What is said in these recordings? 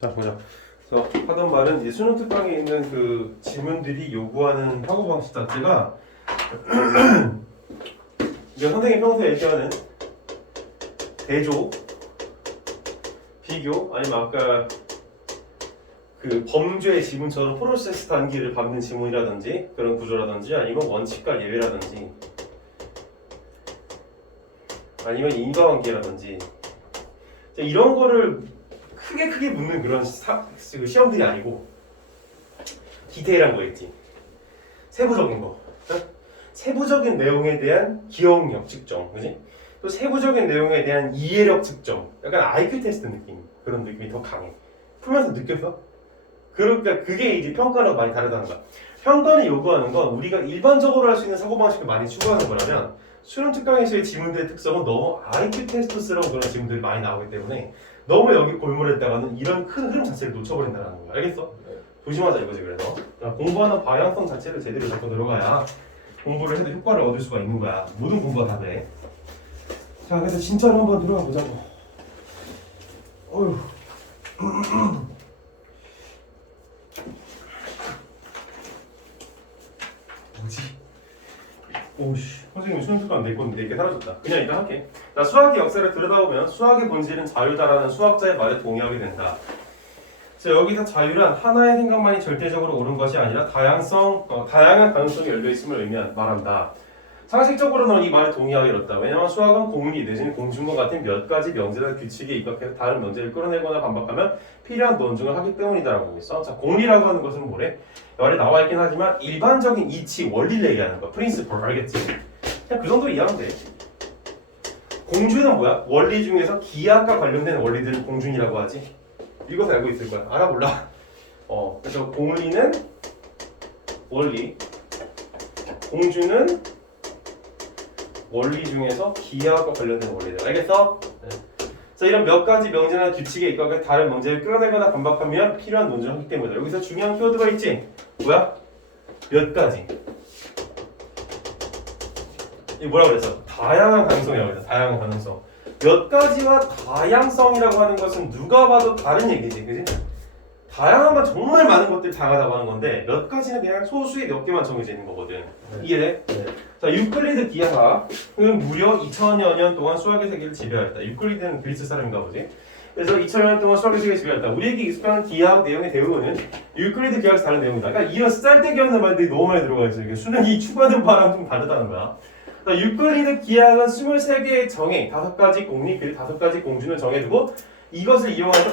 자 보자. 그래서 하던 말은 이제 수능 특강에 있는 그 지문들이 요구하는 사고방식 자체가 이제 선생님이 평소에 얘기하는 대조, 비교, 아니면 아까 그 범죄 지문처럼 프로세스 단계를 밟는 지문이라든지 그런 구조라든지 아니면 원칙과 예외라든지 아니면 인과관계라든지 이런 거를 크게 묻는 그런 시험들이 아니고 디테일한 거겠지. 세부적인 거. 세부적인 내용에 대한 기억력 측정. 그지? 또 세부적인 내용에 대한 이해력 측정. 약간 IQ 테스트 느낌. 그런 느낌이 더 강해. 풀면서 느꼈어? 그러니까 그게 이제 평가랑 많이 다르다는 거야. 평가는 요구하는 건 우리가 일반적으로 할 수 있는 사고방식을 많이 추구하는 거라면 수능 특강에서의 지문들의 특성은 너무 IQ 테스트스러운 그런 지문들이 많이 나오기 때문에 너무 여기 골몰했다가는 이런 큰 흐름 자체를 놓쳐버린다는 거야. 알겠어? 조심하자 이거지. 그래서 공부하는 방향성 자체를 제대로 잡고 들어가야 공부를 해도 효과를 얻을 수가 있는 거야. 모든 공부가 다 그래. 자, 그래서 진짜로 한번 들어가 보자고. 어휴. 뭐지? 오씨, 선생님 수능 특강 내 건데 이게 사라졌다. 그냥 일단 할게. 나 수학의 역사를 들여다보면 수학의 본질은 자유다라는 수학자의 말에 동의하게 된다. 자, 여기서 자유란 하나의 생각만이 절대적으로 옳은 것이 아니라 다양한 가능성이 열려 있음을 말한다. 상식적으로는 이 말에 동의하기 어렵다. 왜냐하면 수학은 공리 내지는 공준과 같은 몇 가지 명제나 규칙에 입각해서 다른 명제를 끌어내거나 반박하면 필요한 논증을 하기 때문이다라고 하고 있어. 자, 공리라고 하는 것은 뭐래? 말에 나와 있긴 하지만 일반적인 이치, 원리를 얘기하는 거야. 프린시플, 알겠지? 그냥 그 정도 이해하면 돼. 공준은 뭐야? 원리 중에서 기하과 관련된 원리들을 공준이라고 하지. 이것을 알고 있을 거야. 알아 몰라? 그래서 공리는 원리, 공준은 원리 중에서 기하과 관련된 원리들. 알겠어? 네. 자, 이런 몇 가지 명제나 규칙에 입각해 다른 명제를 끌어내거나 반박하면 필요한 논증을 하기 때문이다. 여기서 중요한 키워드가 있지? 뭐야? 몇 가지. 이게 뭐라고 그랬어? 다양한 가능성이라고 그랬어. 다양한 가능성. 몇 가지와 다양성이라고 하는 것은 누가 봐도 다른 얘기지. 그지? 다양한 건 정말 많은 것들이 다양하다고 하는 건데 몇 가지는 그냥 소수의 몇 개만 정해져 있는 거거든. 네. 이해돼? 네. 자, 유클리드 기하학은 무려 2000여 년 동안 수학의 세계를 지배하였다. 유클리드는 그리스 사람인가 보지? 그래서 2000여 년 동안 수학의 세계를 지배하였다. 우리에게 익숙한 기하학 내용의 대부분은 유클리드 기하학에서 다른 내용이다. 그러니까 이런 쌀데기 없는 말들이 너무 많이 들어가 있어. 이게 수능이 추구하는 바랑 좀 다르다는 거야. 유클리드 기하학은 23개의 정의, 5가지 공리, 그리고 5가지 공준을 정해두고 이것을 이용해서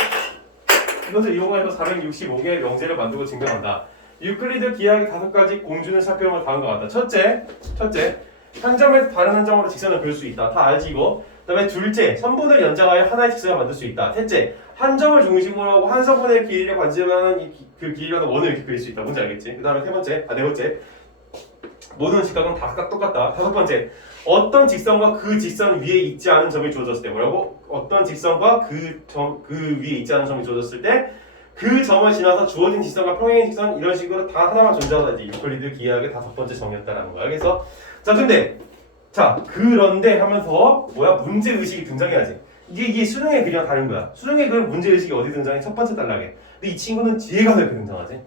465개의 명제를 만들고 증명한다. 유클리드 기하학의 5가지 공준을 살펴보면 다음과 같다. 첫째, 한 점에서 다른 한 점으로 직선을 그릴 수 있다. 다 알지 이거? 그 다음에 둘째, 선분을 연장하여 하나의 직선을 만들 수 있다. 셋째, 한 점을 중심으로 하고 한 선분의 길이를 관점하는 그 길이라는 원을 이렇게 그릴 수 있다. 뭔지 알겠지? 그 다음에 네 번째, 모든 직각은 다 똑같다. 5번째, 어떤 직선과 그 직선 위에 있지 않은 점이 주어졌을 때 뭐라고? 어떤 직선과 그 위에 있지 않은 점이 주어졌을 때 그 점을 지나서 주어진 직선과 평행의 직선 이런 식으로 다 하나만 존재하다. 유클리드 기하학의 5번째 정의였다라는 거야. 그래서 그런데 하면서 문제 의식이 등장해야지. 이게 수능의 그냥 다른 거야. 수능의 그 문제 의식이 어디 등장해? 첫 번째 단락에. 근데 이 친구는 뒤에 가서 이렇게 등장하지.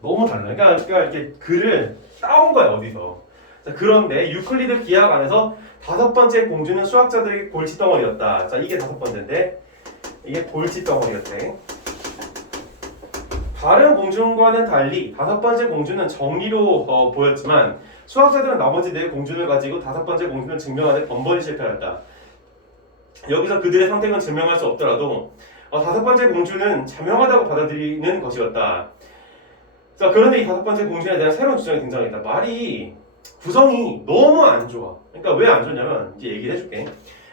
너무 달라. 그러니까 이렇게 글을 따온 거야 어디서. 자, 그런데 유클리드 기하학 안에서 5번째 공주는 수학자들의 골칫덩어리였다. 자, 이게 5번째인데 이게 골칫덩어리였대. 다른 공준과는 달리 5번째 공주는 정리로 보였지만 수학자들은 나머지 4공준을 가지고 5번째 공준을 증명하는 번번이 실패했다. 여기서 그들의 선택은 증명할 수 없더라도 5번째 공주는 자명하다고 받아들이는 것이었다. 자, 그런데 이 5번째 공준에 대한 새로운 주장이 등장했다. 말이 구성이 너무 안 좋아. 그러니까 왜 안 좋냐면 이제 얘기를 해줄게.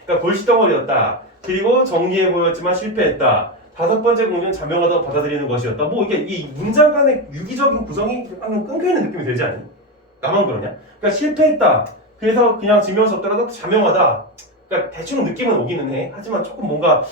그러니까 골칫덩어리였다. 그리고 정리해 보였지만 실패했다. 5번째 공주는 자명하다고 받아들이는 것이었다. 이게 이 문장 간의 유기적인 구성이 약간 끊겨있는 느낌이 들지 않니? 나만 그러냐? 그러니까 실패했다. 그래서 그냥 증명할 수 없더라도 자명하다. 그러니까 대충 느낌은 오기는 해. 하지만 조금 뭔가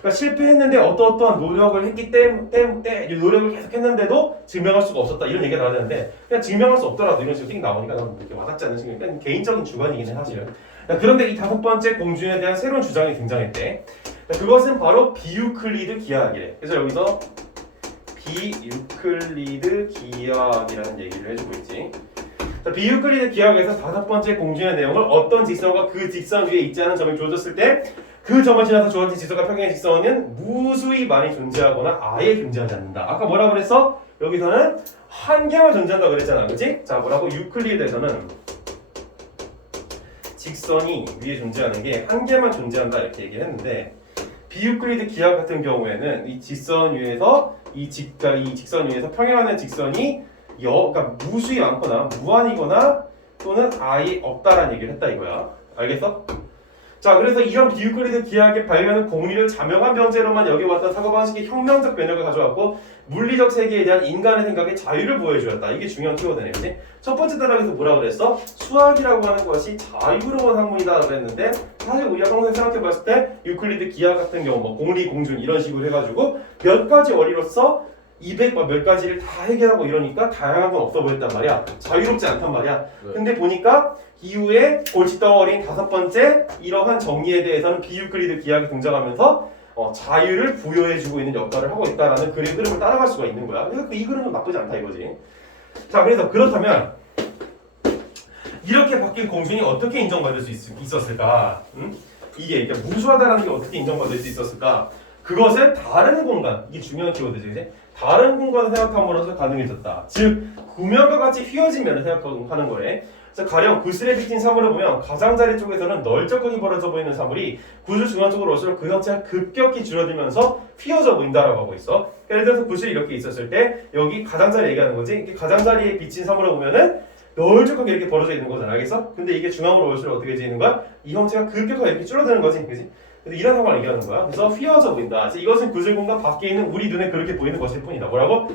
그러니까 실패했는데 어떠한 노력을 했기 때문에 노력을 계속 했는데도 증명할 수가 없었다. 이런 얘기가 나와야 되는데 그냥 증명할 수 없더라도 이런 식으로 나오니까 너무 이렇게 와닿지 않는 식이니까 개인적인 주관이긴 해 사실은. 그런데 이 5번째 공주에 대한 새로운 주장이 등장했대. 자, 그것은 바로 비유클리드 기하학이래. 그래서 여기서 비유클리드 기하학이라는 얘기를 해주고 있지. 자, 비유클리드 기하학에서 다섯 번째 공준의 내용을 어떤 직선과 그 직선 위에 있지 않은 점이 주어졌을 때 그 점을 지나서 주어진 직선과 평행의 직선은 무수히 많이 존재하거나 아예 존재하지 않는다. 아까 뭐라 그랬어? 여기서는 한 개만 존재한다 그랬잖아, 그렇지? 자, 뭐라고? 유클리드에서는 직선이 위에 존재하는 게 한 개만 존재한다 이렇게 얘기를 했는데 비유클리드 기하학 같은 경우에는 이 직선 위에서 이 직선 위에서 평행하는 직선이 그러니까 무수히 많거나 무한이거나 또는 아예 없다라는 얘기를 했다 이거야. 알겠어? 자, 그래서 이런 비유클리드 기하학의 발견은 공리를 자명한 명제로만 여겨왔던 사고방식의 혁명적 변혁을 가져왔고 물리적 세계에 대한 인간의 생각에 자유를 부여해주었다. 이게 중요한 키워드네, 그렇지? 첫 번째 단락에서 뭐라 그랬어? 수학이라고 하는 것이 자유로운 학문이다 그랬는데 사실 우리가 평소에 생각해봤을 때 유클리드 기하학 같은 경우 뭐 공리, 공준 이런 식으로 해가지고 몇 가지 원리로서 200몇 몇 가지를 다 해결하고 이러니까 다양한 건 없어 보였단 말이야. 자유롭지 않단 말이야. 근데 보니까 이후에 골칫덩어리인 다섯 번째 이러한 정리에 대해서는 비유클리드 기하학이 등장하면서 자유를 부여해주고 있는 역할을 하고 있다라는 그림 흐름을 따라갈 수가 있는 거야. 그래서 이 그림은 나쁘지 않다 이거지. 자, 그래서 그렇다면 이렇게 바뀐 공준이 어떻게 인정받을 수 있었을까? 이게 무수하다라는 게 어떻게 인정받을 수 있었을까? 그것은 다른 공간, 이게 중요한 키워드지, 그치? 다른 공간을 생각함으로써 가능해졌다. 즉, 구면과 같이 휘어진 면을 생각하는 거래. 그래서 가령 구슬에 비친 사물을 보면 가장자리 쪽에서는 널쩍하게 벌어져 보이는 사물이 구슬 중앙 쪽으로 올수록 그 형체가 급격히 줄어들면서 휘어져 보인다라고 하고 있어. 예를 들어서 구슬이 이렇게 있었을 때 여기 가장자리 얘기하는 거지. 이렇게 가장자리에 비친 사물을 보면은 널쩍하게 이렇게 벌어져 있는 거잖아, 알겠어? 근데 이게 중앙으로 올수록 어떻게 되는 거야? 이 형체가 급격하게 이렇게 줄어드는 거지, 그지? 근데 이런 상황을 얘기하는 거야. 그래서 휘어져 보인다. 이것은 구슬 공간 밖에 있는 우리 눈에 그렇게 보이는 것일 뿐이다. 뭐라고?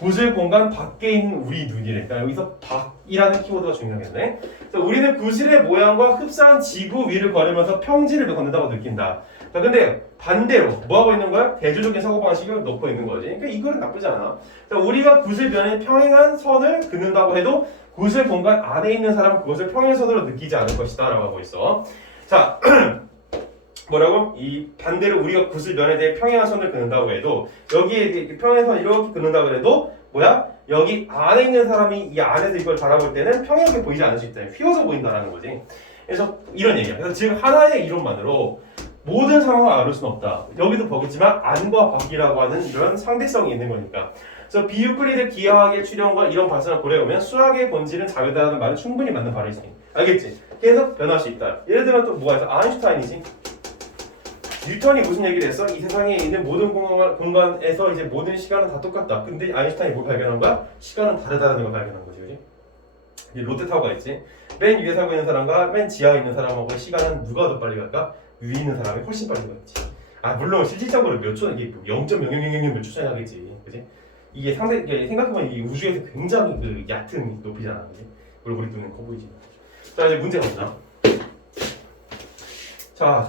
구슬 공간 밖에 있는 우리 눈이래. 그러니까 여기서 밖이라는 키워드가 중요하겠네. 그래서 우리는 구슬의 모양과 흡사한 지구 위를 걸으면서 평지를 걷는다고 느낀다. 자, 근데 반대로 뭐 하고 있는 거야? 대조적인 사고방식을 놓고 있는 거지. 그러니까 이거는 나쁘지 않아. 자, 우리가 구슬 변에 평행한 선을 긋는다고 해도 구슬 공간 안에 있는 사람은 그것을 평행선으로 느끼지 않을 것이다 라고 하고 있어. 자, 뭐라고? 이 반대로 우리가 구슬 면에 대해 평행한 선을 긋는다고 해도 여기에 평행선 이렇게 긋는다고 해도 뭐야? 여기 안에 있는 사람이 이 안에서 이걸 바라볼 때는 평행하게 보이지 않을 수 있다. 휘어져 보인다라는 거지. 그래서 이런 얘기야. 그래서 지금 하나의 이론만으로 모든 상황을 알을 수는 없다. 여기도 보겠지만 안과 밖이라고 하는 이런 상대성이 있는 거니까. 그래서 비유클리드 기하학의 출현과 이런 발상을 고려해보면 수학의 본질은 자유다라는 말은 충분히 맞는 발이지. 알겠지? 그래서 변할 수 있다. 예를 들면 또 뭐가 있어? 아인슈타인이지. 뉴턴이 무슨 얘기를 했어? 이 세상에 있는 모든 공간에서 이제 모든 시간은 다 똑같다. 근데 아인슈타인이 뭘 발견한 거야? 시간은 다르다는 걸 발견한 거지, 그지? 롯데타워가 있지. 맨 위에 살고 있는 사람과 맨 지하에 있는 사람하고의 시간은 누가 더 빨리 갈까? 위에 있는 사람이 훨씬 빨리 가겠지. 아, 물론 실질적으로 몇 초, 이게 0.0000 몇 초 차이 나겠지, 그지? 이게 생각해보면 이게 우주에서 굉장히 그 얕은 높이잖아, 그지? 물론 우리 눈은 커 보이지. 자, 이제 문제가 뭐냐? 자,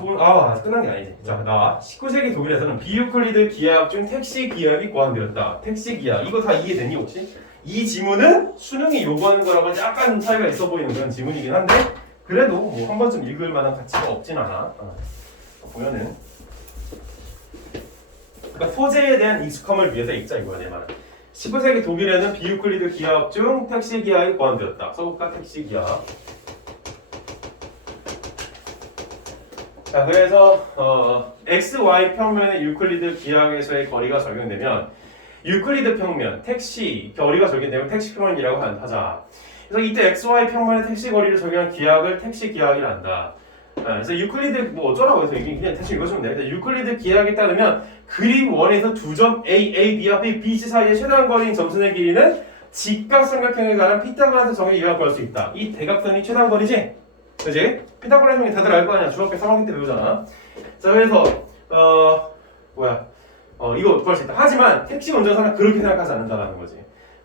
끝난 게 아니지. 자, 나와. 19세기 독일에서는 비유클리드 기하학 중 택시 기하학이 고안되었다. 택시 기하학. 이거 다 이해되니 혹시? 이 지문은 수능이 요구하는 거랑은 약간 차이가 있어 보이는 그런 지문이긴 한데 그래도 뭐 한 번쯤 읽을 만한 가치가 없진 않아. 보면은 그러니까 소재에 대한 익숙함을 위해서 읽자 이거야 내 말은. 19세기 독일에는 비유클리드 기하학 중 택시 기하학이 고안되었다. 써볼까? 택시 기하학. 자, 그래서 XY 평면의 유클리드 기하학에서의 거리가 적용되면 유클리드 평면, 택시 거리가 적용되면 택시 평면이라고 하자. 그래서 이때 XY 평면의 택시 거리를 적용한 기하학을 택시 기하학이라 한다. 그래서 유클리드 뭐 어쩌라고 해서 이게 그냥 대충 읽어주면 돼. 유클리드 기하학에 따르면 그림 원에서 두 점 A, A, B와 B, B, C 사이의 최단 거리인 점선의 길이는 직각삼각형에 관한 피타고라스 정의 이하로 구할 수 있다. 이 대각선이 최단 거리지? 그지? 피타고라스 정의 다들 알 거 아니야. 중학교 3학년 때 배우잖아. 자, 그래서 이거 구할 수 있다. 하지만 택시 운전사는 그렇게 생각하지 않는다라는 거지.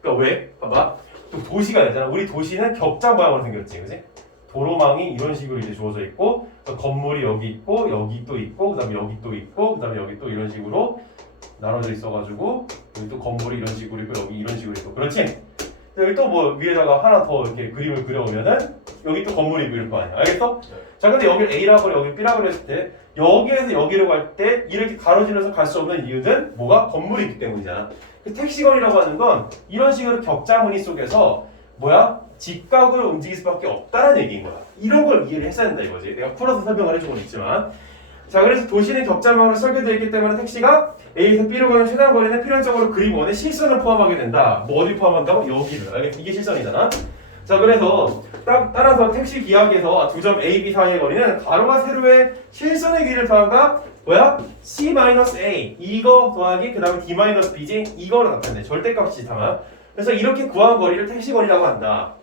그러니까 왜? 봐봐. 또 도시가 되잖아. 우리 도시는 격자 모양으로 생겼지, 그지? 도로망이 이런 식으로 이제 주어져 있고, 건물이 여기 있고, 여기 또 있고, 그다음에 여기 또 있고, 그다음에 여기 또 이런 식으로 나눠져 있어가지고 여기 또 건물이 이런 식으로 있고, 여기 이런 식으로 있고, 그렇지? 여기 또 뭐 위에다가 하나 더 이렇게 그림을 그려오면은 여기 또 건물이 있고 이럴 거 아니야. 알겠어? 자, 근데 여기를 A라고 여기 B라고 했을 때 여기에서 여기로 갈 때 이렇게 가로질러서 갈 수 없는 이유는 뭐가? 건물이 있기 때문이잖아. 택시거리라고 하는 건 이런 식으로 격자무늬 속에서 뭐야? 직각으로 움직일 수밖에 없다는 얘기인 거야. 이런 걸 이해를 했어야 된다 이거지. 내가 풀어서 설명을 해주고는 있지만. 자, 그래서 도시는 격자망으로 설계되어 있기 때문에 택시가 A에서 B로 가는 최단 거리는 필연적으로 그림 원의 실선을 포함하게 된다. 뭐 어디 포함한다고? 여기를. 알겠지? 이게 실선이잖아. 자, 그래서 따라서 택시 기하학에서 두 점 A, B 사이의 거리는 가로와 세로의 실선의 길이를 더하가 뭐야? C-A 이거 더하기 그 다음에 D-B지 이거로 나타내. 절대값이 담아. 그래서 이렇게 구한 거리를 택시 거리라고 한다.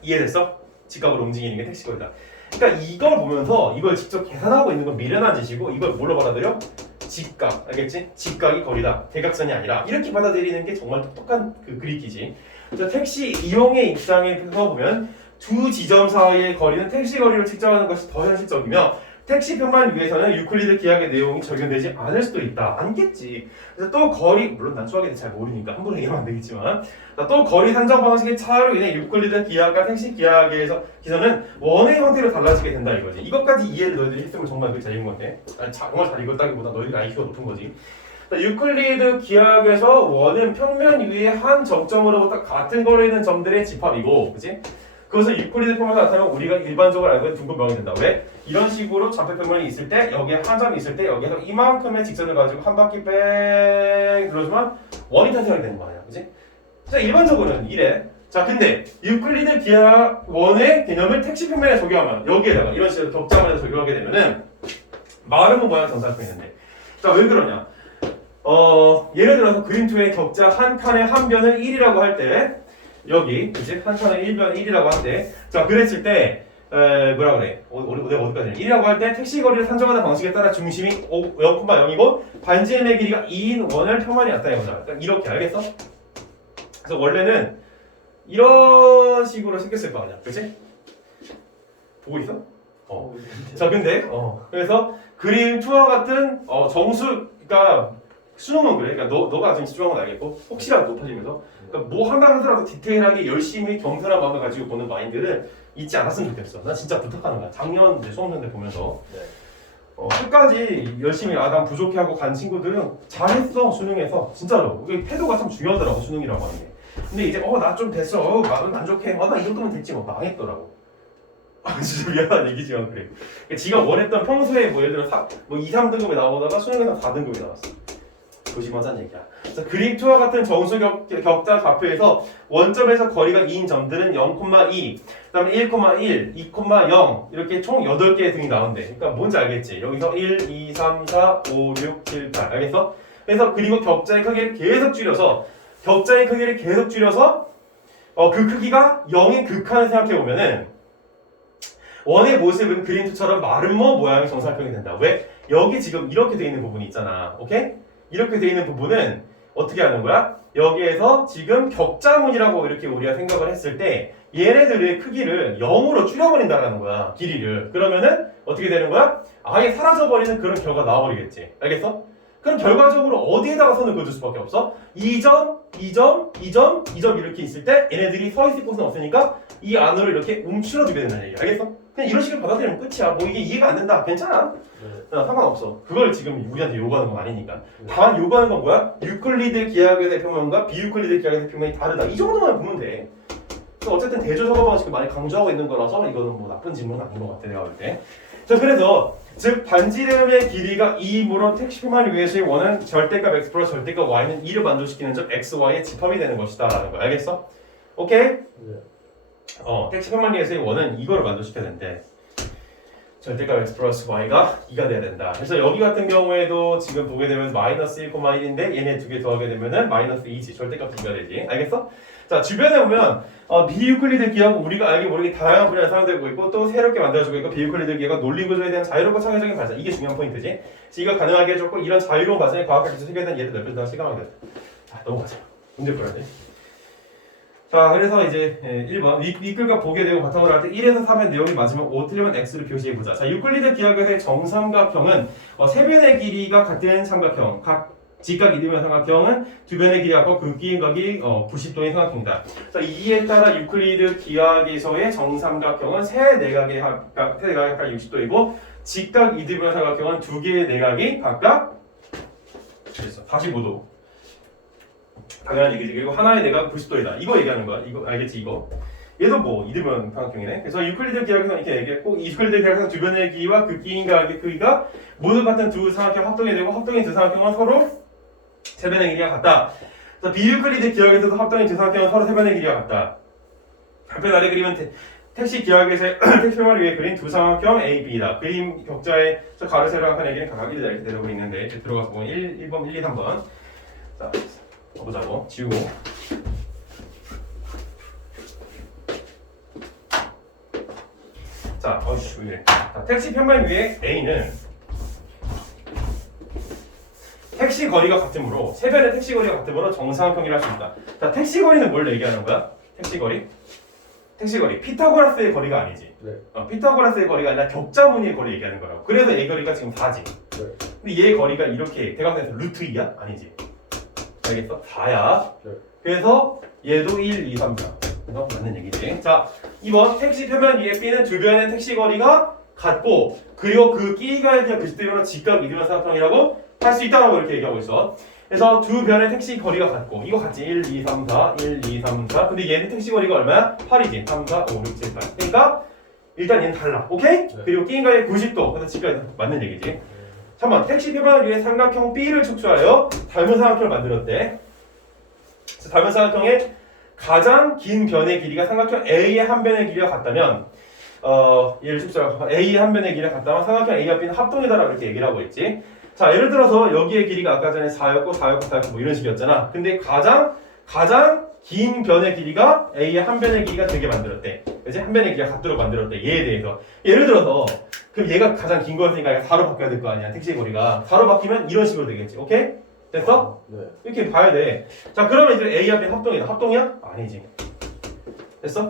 이해됐어? 직각으로 움직이는 게 택시 거리다. 그러니까 이걸 보면서 이걸 직접 계산하고 있는 건 미련한 짓이고 이걸 뭘로 받아들여? 직각. 알겠지? 직각이 거리다. 대각선이 아니라 이렇게 받아들이는 게 정말 똑똑한 그 그리기지. 그래서 택시 이용의 입장에서 보면 두 지점 사이의 거리는 택시 거리를 측정하는 것이 더 현실적이며 택시편만 위해서는 유클리드 기하학의 내용이 적용되지 않을 수도 있다. 않겠지. 그래서 또 거리, 물론 난 수학에 대해 잘 모르니까 함부로 얘기하면 안 되겠지만 또 거리 산정 방식의 차이로 인해 유클리드 기하학과 택시 기하학에서 기서는 원의 형태로 달라지게 된다 이거지. 이것까지 이해를 너희들이 했으면 정말 그 잘 읽은 건데 정말 잘 읽었다기보다 너희들이 IQ가 높은 거지. 유클리드 기하학에서 원은 평면 위에 한 정점으로부터 같은 거리에 있는 점들의 집합이고, 그치? 그것을 유클리드 평면에서 나타내면 우리가 일반적으로 알고 있는 둥근 된다. 왜? 이런 식으로 좌표평면이 있을 때 여기에 한 점이 있을 때 여기에서 이만큼의 직선을 가지고 한 바퀴 뺑 들어주면 원이 탄생하게 되는 거 아니야, 그치? 자, 일반적으로는 이래. 자, 근데 유클리드 기하학 원의 개념을 택시평면에 적용하면 여기에다가 이런 식으로 격자만에 적용하게 되면은 마름모 모양 정사각형이 되는데, 자, 왜 그러냐? 예를 들어서 그림2의 격자 한 칸의 한 변을 1이라고 할 때 여기 그치? 한 칸의 1변 1이라고 할 때 자 그랬을 때 뭐라 그래? 내가 어디까지 1이라고 할 때 택시 거리를 산정하는 방식에 따라 중심이 0,0이고 반지름의 길이가 2인 원을 평면이 나타내보자. 그러니까 이렇게 알겠어? 그래서 원래는 이런 식으로 생겼을 거 아니야, 그치? 보고 있어? 자 근데 그래서 그림2와 같은 정수가 수능은 그래. 그러니까 너가 지금 집중한 건 알겠고 혹시라도 높아지면서 그러니까 뭐 하나 하더라도 디테일하게 열심히 겸손한 마음을 가지고 보는 마인드를 잊지 않았으면 좋겠어. 나 진짜 부탁하는 거야. 작년 이제 수험생들 보면서 끝까지 열심히 난 부족해하고 간 친구들은 잘했어 수능에서 진짜로. 이게 태도가 참 중요하더라고 수능이라고 하는 게. 근데 이제 나 좀 됐어. 마음 만족해. 나 이 정도면 됐지 뭐 망했더라고. 진짜 미안한 얘기지만 그래. 그러니까 지가 원했던 평소에 뭐 예를 들어 2, 3등급에 나오다가 수능에서 4등급에 나왔어. 조심하자는 얘기야. 그래서 그림2와 같은 정수 격자 좌표에서 원점에서 거리가 2인 점들은 0,2, 그 다음에 1,1, 2,0 이렇게 총 8개의 등이 나온대. 그러니까 뭔지 알겠지? 여기서 1, 2, 3, 4, 5, 6, 7, 8 알겠어? 그래서 그리고 격자의 크기를 계속 줄여서 그 크기가 0인 극한을 생각해보면은 원의 모습은 그림2처럼 마름모 모양의 정사각형이 된다. 왜? 여기 지금 이렇게 돼 있는 부분이 있잖아. 오케이? 이렇게 돼 있는 부분은 어떻게 하는 거야? 여기에서 지금 격자문이라고 이렇게 우리가 생각을 했을 때 얘네들의 크기를 0으로 줄여버린다라는 거야. 길이를. 그러면은 어떻게 되는 거야? 아예 사라져버리는 그런 결과가 나와버리겠지. 알겠어? 그럼 결과적으로 어디에다가 선을 그어줄 수밖에 없어? 2점, 2점, 2점, 2점 이렇게 있을 때 얘네들이 서 있을 곳은 없으니까 이 안으로 이렇게 움츠러들게 된다는 얘기야. 알겠어? 그냥 이런 식으로 받아들이면 끝이야. 뭐 이게 이해가 안 된다. 괜찮아. 상관없어. 그걸 지금 우리한테 요구하는 건 아니니까. 다만 요구하는 건 뭐야? 유클리드 기하학의 평면과 비유클리드 기하학의 평면이 다르다. 이 정도만 보면 돼. 그래서 어쨌든 대조서가 방식을 많이 강조하고 있는 거라서 이거는 뭐 나쁜 질문은 아닌 것 같아 내가 볼 때. 자 그래서 즉 반지름의 길이가 2이므로 택시표만 위해서의 원은 절대값 x 플러스 절대값 y는 2를 만족시키는 점 x, y의 집합이 되는 것이다 라는 거야. 알겠어? 오케이? 네. 택시표만 위해서의 원은 이거를 만족시켜야 된대. 절대값 x 플러스 y가 2가 돼야 된다. 그래서 여기 같은 경우에도 지금 보게 되면 마이너스 1,1인데 얘네 두 개 더하게 되면은 마이너스 2지. 절대값 2가 되지. 알겠어? 자 주변에 보면 비유클리드 기하고 우리가 알게 모르게 다양한 분야에 사용되고 있고 또 새롭게 만들어지고 있고 비유클리드 기하가 논리 구조에 대한 자유롭고 창의적인 발상 이게 중요한 포인트지. 이가 가능하게 해줬고 이런 자유로운 발상이 과학과 기술 세계에 대한 예를 넓혀준다고 실감하게 된다. 자 넘어가자. 문제 풀어야 돼. 자 그래서 이제 1번 위클과 보게 되고 바탕으로 할 때 1에서 3의 내용이 맞으면 O 틀리면 X를 표시해보자. 자 유클리드 기하학의 정삼각형은 세 변의 길이가 같은 삼각형 직각 이등변 삼각형은 두 변의 길이가 같고 그 기각이 90도인 삼각형이다. 자, 이에 따라 유클리드 기하학에서의 정삼각형은 세 내각의 각각 60도이고 직각 이등변 삼각형은 두 개의 내각이 각각 45도. 당연한 얘기지. 그리고 하나의 내각 90도이다. 이거 얘기하는 거야. 이거 알겠지? 이거. 얘도 뭐 이등변 삼각형이네. 그래서 유클리드 기하학에서 이렇게 얘기했고 유클리드 기하학에서 두 변의 길이와 그 기인각의 크기가 모두 같은 두 삼각형 합동이 되고 합동인 두 삼각형은 서로 세 변의 길이가 같다. 비유클리드 기하학에서도 합동인 두 삼각형은 서로 세 변의 길이가 같다. 한편 아래 그림은 택시 기하학에서의 택시만을 위해 그린 두 삼각형 A, B다. 그림 격자에서 가로 세로 한 얘기는 각각 1이다 이렇게 되고 있는데 들어가서 보면 1번, 1, 2, 3번. 자, 보자고. 지우고. 자, 어이씨, 왜 이래. 자, 택시 편만 위에 A는 택시 거리가 같으므로 세 변의 택시 거리가 같으므로 정삼각형이라 할 수 있다. 자, 택시 거리는 뭘 얘기하는 거야? 택시 거리? 택시 거리. 피타고라스의 거리가 아니지. 네. 피타고라스의 거리가 아니라 격자무늬의 거리 얘기하는 거라고. 그래서 A 거리가 지금 4지. 네. 근데 얘 거리가 이렇게 대각선에서 루트 2야? 아니지. 알겠어? 4야. 네. 그래서 얘도 1, 2, 3, 4. 그래서 맞는 얘기지. 자, 2번 택시 표면 위에 B는 두 변의 택시 거리가 같고 그리고 그 끼가에 대한 글씨대로 직각 이등변 삼각형이라고 할 수 있다라고 이렇게 얘기하고 있어. 그래서 두 변의 택시 거리가 같고 이거 같지? 1, 2, 3, 4, 1, 2, 3, 4. 근데 얘는 택시 거리가 얼마야? 8이지. 3, 4, 5, 6, 7, 8. 그러니까 일단 얘는 달라. 오케이? 네. 그리고 끼가의 90도. 그래서 직각 맞는 얘기지. 3번 택시 표면을 위해 삼각형 B를 축소하여 닮은 삼각형을 만들었대. 그래서 닮은 삼각형의 가장 긴 변의 길이가 삼각형 A의 한 변의 길이가 같다면 얘를 축소하여 A의 한 변의 길이가 같다면 삼각형 A와 B는 합동이다라고 이렇게 얘기를 하고 있지. 자, 예를 들어서 여기의 길이가 아까 전에 4였고 4였고 4였고 뭐 이런 식이었잖아. 근데 가장 긴 변의 길이가 A의 한 변의 길이가 되게 만들었대. 그치? 한 변의 길이가 같도록 만들었대. 얘에 대해서. 예를 들어서 그럼 얘가 가장 긴 거였으니까 4로 바뀌어야 될 거 아니야. 택시 거리가 4로 바뀌면 이런 식으로 되겠지. 오케이? 됐어? 네. 이렇게 봐야 돼. 자, 그러면 이제 A와 B 합동이다. 합동이야? 아니지. 됐어?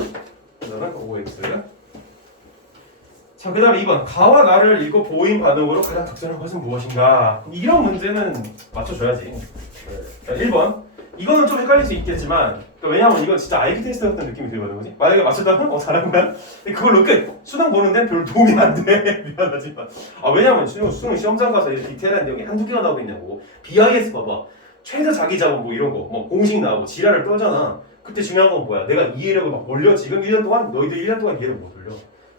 그다음에 OX. 자, 그 다음에 2번. 가와 나를 읽고 보인 반응으로 가장 적절한 것은 무엇인가? 이런 문제는 맞춰줘야지. 네. 자, 1번. 이거는 좀 헷갈릴 수 있겠지만, 그러니까 왜냐하면 이건 진짜 IQ 테스트 같은 느낌이 들거든, 그지? 만약에 맞췄다면, 잘한 거야? 근데 그걸로 끝! 수능 보는 데는 별로 도움이 안 돼. 미안하지만. 왜냐면 수능 시험장 가서 이렇게 디테일한 내용이 한두 개가 나오고 있냐고. BIS 봐봐. 최저 자기 자본 뭐 이런 거, 뭐 공식 나오고 지랄을 떨잖아. 그때 중요한 건 뭐야? 내가 이해력을 막 올려. 지금 1년 동안, 너희들 1년 동안 이해를 못 올려.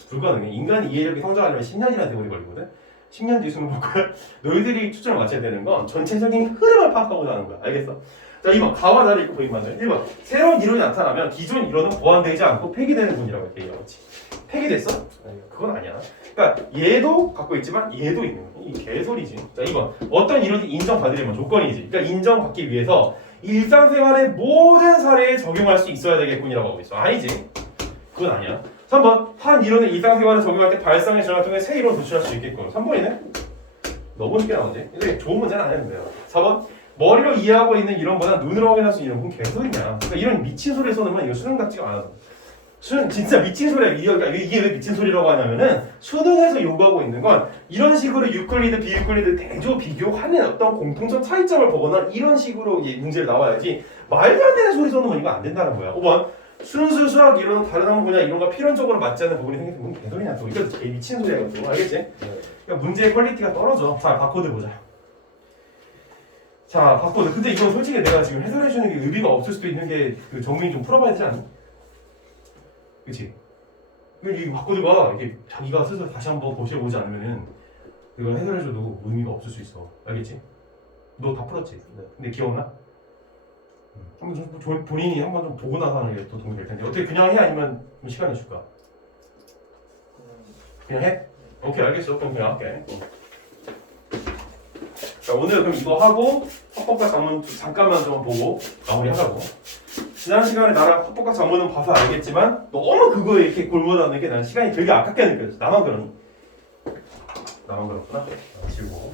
불가능해. 인간이 이해력이 성장하려면 10년이라는 대본이 걸리거든? 10년 뒤 수능 볼 거야. 너희들이 추천을 맞춰야 되는 건 전체적인 흐름을 파악하고자 하는 거야. 알겠어? 자, 2번. 가와 나를 읽고 보인 반응. 1번. 새로운 이론이 나타나면 기존 이론은 보완되지 않고 폐기되는 분이라고 이렇게 얘기하고 있지. 폐기됐어? 그건 아니야. 그러니까 얘도 갖고 있지만 얘도 있는 거야. 이 개소리지. 자, 2번. 어떤 이론이 인정받으려면 조건이지. 그러니까 인정받기 위해서 일상생활의 모든 사례에 적용할 수 있어야 되겠군이라고 하고 있어. 아니지. 그건 아니야. 3번. 한 이론을 일상생활에 적용할 때 발상의 전환 통해 새 이론을 도출할 수 있겠군. 3번이네? 너무 쉽게 나오지? 근데 좋은 문제는 안 했는데요. 4번. 머리로 이해하고 있는 이론보다 눈으로 확인할 수 있는 건 개소리냐. 그러니까 이런 미친 소리에 써놓으면 이거 수능 같지가 않아. 수능 진짜 미친 소리야. 이게 왜 미친 소리라고 하냐면은 수능에서 요구하고 있는 건 이런 식으로 유클리드, 비유클리드 대조 비교하는 어떤 공통점 차이점을 보거나 이런 식으로 문제를 나와야지 말도 안 되는 소리 써놓으면 이거 안 된다는 거야. 5번. 순수 수학 이론은 다른 학문 분야 이론과 필연적으로 맞지 않는 부분이 생기면 뭔 개소리냐 또. 이거 개 미친 소리야 또. 알겠지? 네. 그러니까 문제의 퀄리티가 떨어져. 자, 바코드 보자. 자, 바코드. 근데 이건 솔직히 내가 지금 해설해주는 게 의미가 없을 수도 있는 게 그 정민이 좀 풀어봐야 되지 않니? 그치? 이 바코드가 이게 자기가 스스로 다시 한번 고쳐보지 않으면은 이걸 해설해줘도 의미가 없을 수 있어. 알겠지? 너 다 풀었지? 네. 근데 기억나? 한번 좀 본인이 한번 좀 보고 나서 하는 게 더 도움이 될 텐데 어떻게 그냥 해? 아니면 좀 시간을 줄까? 그냥 해? 오케이, 알겠어. 그럼 그냥 할게. 자, 오늘 그럼 이거 하고 합법과 작문 잠깐만 좀 보고 마무리하자고. 지난 시간에 나랑 합법과 작문은 봐서 알겠지만 너무 그거에 이렇게 골몰하는 게 난 시간이 되게 아깝게 느껴졌어. 나만 그러니? 나만 그렇구나. 지우고.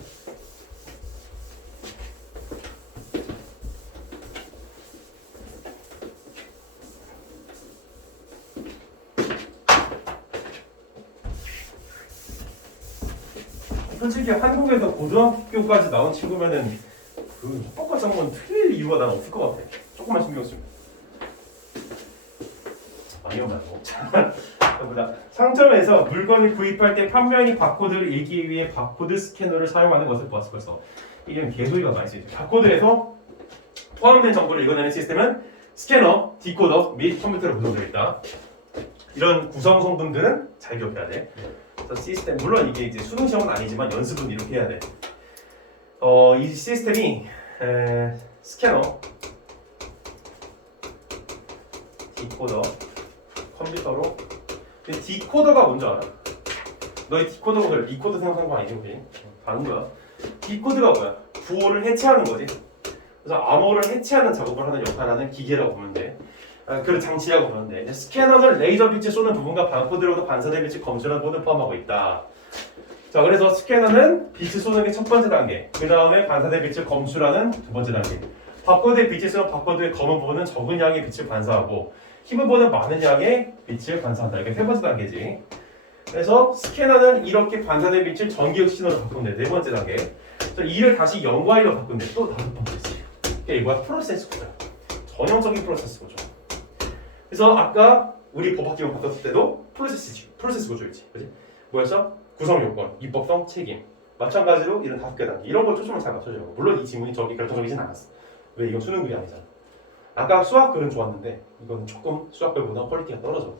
솔직히 한국에서 고등학교까지 나온 친구면은 그 그 협박과 장면 틀릴 이유가 난 없을 것 같아. 조금만 신경 쓰면. 위험하고. 보다 상점에서 물건을 구입할 때 판매인이 바코드를 읽기 위해 바코드 스캐너를 사용하는 것을 보았을 것이다. 이게 개소리가 많이 쓰이죠. 바코드에서 포함된 정보를 읽어내는 시스템은 스캐너, 디코더 및 컴퓨터로 구성되어 있다. 이런 구성 성분들은 잘 기억해야 돼. 그래서 시스템 물론 이게 이제 수능 시험은 아니지만 연습은 이렇게 해야 돼. 이 시스템이 스캐너, 디코더, 컴퓨터로. 근데 디코더가 뭔지 알아? 너희 디코더가 그래 리코더 생각한 거 아니지? 혹시? 다른 거야. 디코드가 뭐야? 부호를 해체하는 거지. 그래서 암호를 해체하는 작업을 하는 역할을 하는 기계라고 보면 돼. 그런 장치라고 보면 돼. 스캐너는 레이저 빛을 쏘는 부분과 바코드로부터 반사된 빛을 검출하는 부분을 포함하고 있다. 자, 그래서 스캐너는 빛을 쏘는 게 첫 번째 단계. 그 다음에 반사된 빛을 검출하는 두 번째 단계. 바코드에 빛을 쏘는 바코드의 검은 부분은 적은 양의 빛을 반사하고 흰 부분은 많은 양의 빛을 반사한다. 이게 세 번째 단계지. 그래서 스캐너는 이렇게 반사된 빛을 전기역 신호로 바꾼대. 네 번째 단계. 그래서 이를 다시 영과 1로 바꾼대. 또 다섯 번째지. 이게 뭐야? 프로세스구나. 전형적인 프로세스 구조. 그래서 아까 우리 법학기본 바꿨을 때도 프로세스 구조였지. 그지? 뭐였어? 구성 요건, 입법성, 책임. 마찬가지로 이런 다섯 개 단계. 이런 걸 초점을 잘 맞춰주려고. 물론 이 지문이 저기 결정적이진 않았어. 왜? 이건 수능글이 아니잖아. 아까 수학글은 좋았는데 이건 조금 수학글보다 퀄리티가 떨어져.